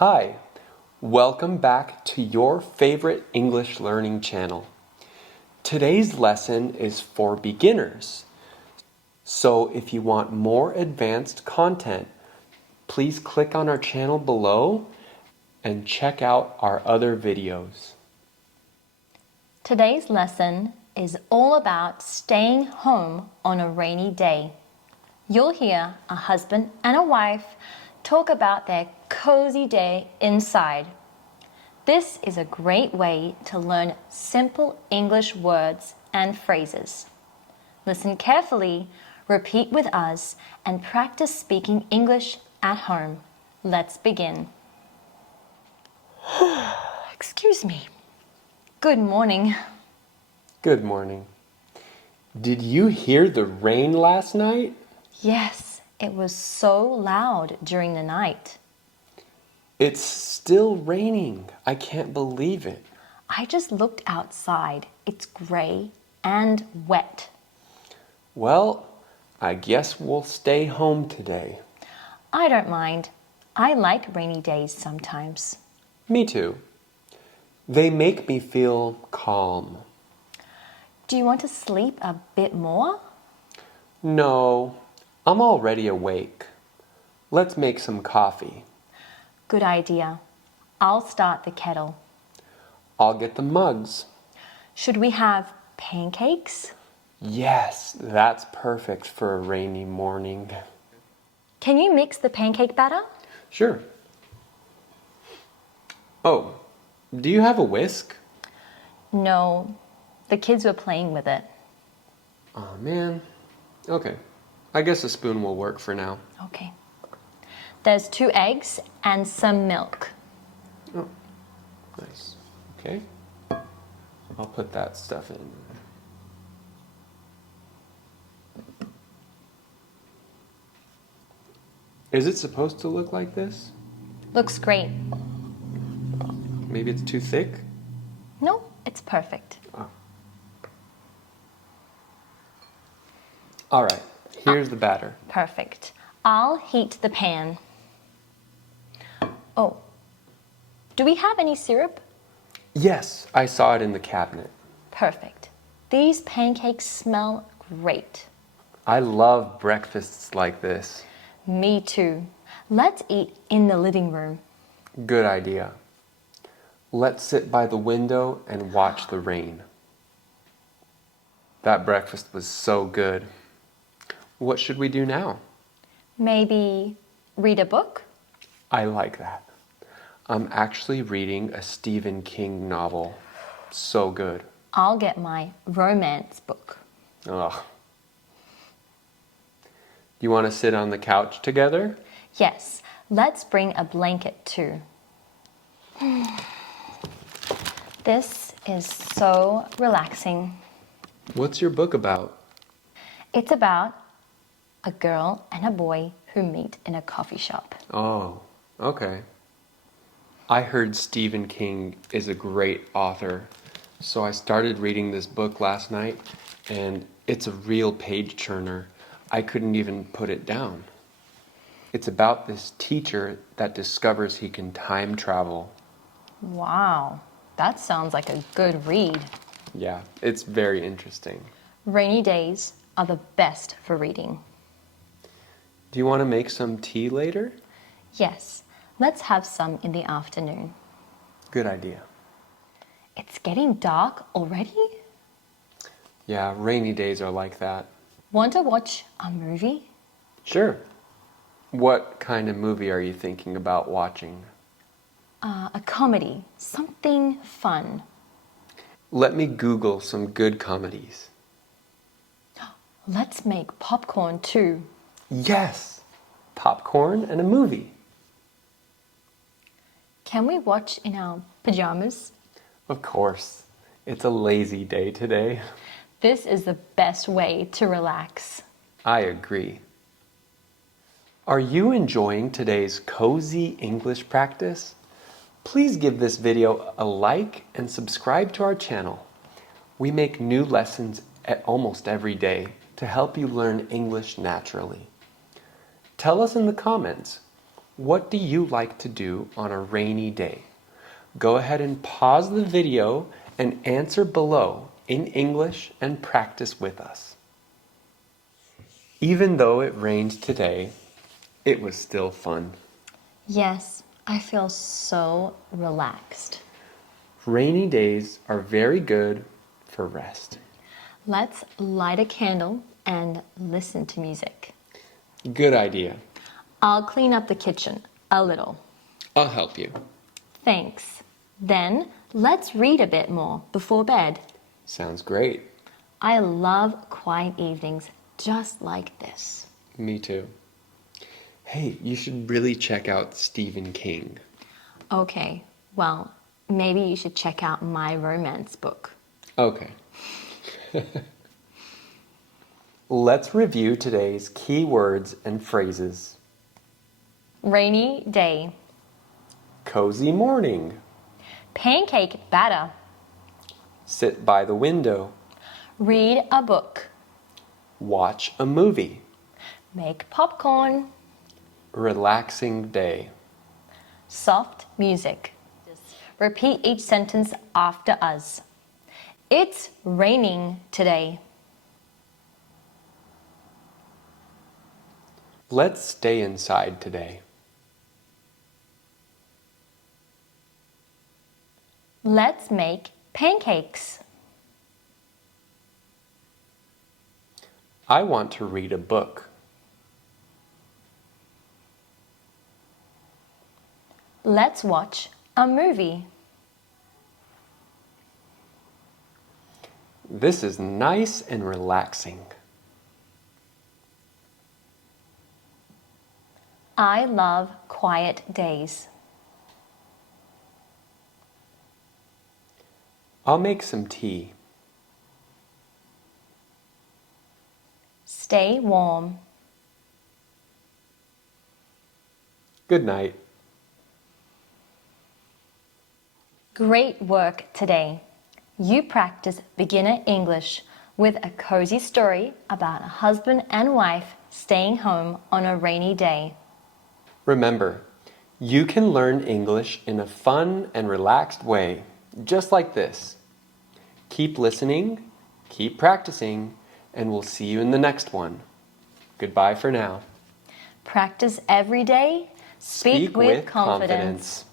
Hi, welcome back to your favorite English learning channel. Today's lesson is for beginners. So if you want more advanced content, please click on our channel below and check out our other videos. Today's lesson is all about staying home on a rainy day. You'll hear a husband and a wife talk about their cozy day inside. This is a great way to learn simple English words and phrases. Listen carefully, repeat with us, and practice speaking English at home. Let's begin. Excuse me. Good morning. Good morning. Did you hear the rain last night? Yes, it was so loud during the night. It's still raining. I can't believe it. I just looked outside. It's gray and wet. Well, I guess we'll stay home today. I don't mind. I like rainy days sometimes. Me too. They make me feel calm. Do you want to sleep a bit more? No, I'm already awake. Let's make some coffee. Good idea. I'll start the kettle. I'll get the mugs. Should we have pancakes? Yes, that's perfect for a rainy morning. Can you mix the pancake batter? Sure. Oh, do you have a whisk? No, the kids were playing with it. Oh man. Okay, I guess a spoon will work for now. Okay. There's 2 eggs and some milk. Oh, nice. Okay, I'll put that stuff in. Is it supposed to look like this? Looks great. Maybe it's too thick? No, it's perfect. Oh. All right, here's the batter. Perfect. I'll heat the pan. Oh, do we have any syrup? Yes, I saw it in the cabinet. Perfect. These pancakes smell great. I love breakfasts like this. Me too. Let's eat in the living room. Good idea. Let's sit by the window and watch the rain. That breakfast was so good. What should we do now? Maybe read a book? I like that. I'm actually reading a Stephen King novel. So good. I'll get my romance book. Ugh. You want to sit on the couch together? Yes, let's bring a blanket too. This is so relaxing. What's your book about? It's about a girl and a boy who meet in a coffee shop. Oh, okay. I heard Stephen King is a great author, so I started reading this book last night, and it's a real page turner. I couldn't even put it down. It's about this teacher that discovers he can time travel. Wow, that sounds like a good read. Yeah, it's very interesting. Rainy days are the best for reading. Do you want to make some tea later? Yes, let's have some in the afternoon. Good idea. It's getting dark already? Yeah, rainy days are like that. Want to watch a movie? Sure. What kind of movie are you thinking about watching? A comedy, something fun. Let me Google some good comedies. Let's make popcorn too. Yes! Popcorn and a movie. Can we watch in our pajamas? Of course. It's a lazy day today. This is the best way to relax. I agree. Are you enjoying today's cozy English practice? Please give this video a like and subscribe to our channel. We make new lessons almost every day to help you learn English naturally. Tell us in the comments, What do you like to do on a rainy day? Go ahead and pause the video and answer below in English and practice with us. Even though it rained today, it was still fun. Yes, I feel so relaxed. Rainy days are very good for rest. Let's light a candle and listen to music. Good idea. I'll clean up the kitchen a little. I'll help you. Thanks. Then let's read a bit more before bed. Sounds great. I love quiet evenings just like this. Me too. Hey, you should really check out Stephen King. Okay, well, maybe you should check out my romance book. Okay. Let's review today's key words and phrases. Rainy day. Cozy morning. Pancake batter. Sit by the window. Read a book. Watch a movie. Make popcorn. Relaxing day. Soft music. Repeat each sentence after us. It's raining today. Let's stay inside today. Let's make pancakes. I want to read a book. Let's watch a movie. This is nice and relaxing. I love quiet days. I'll make some tea. Stay warm. Good night. Great work today. You practice beginner English with a cozy story about a husband and wife staying home on a rainy day. Remember, you can learn English in a fun and relaxed way, just like this. Keep listening, keep practicing, and we'll see you in the next one. Goodbye for now. Practice every day. Speak with confidence.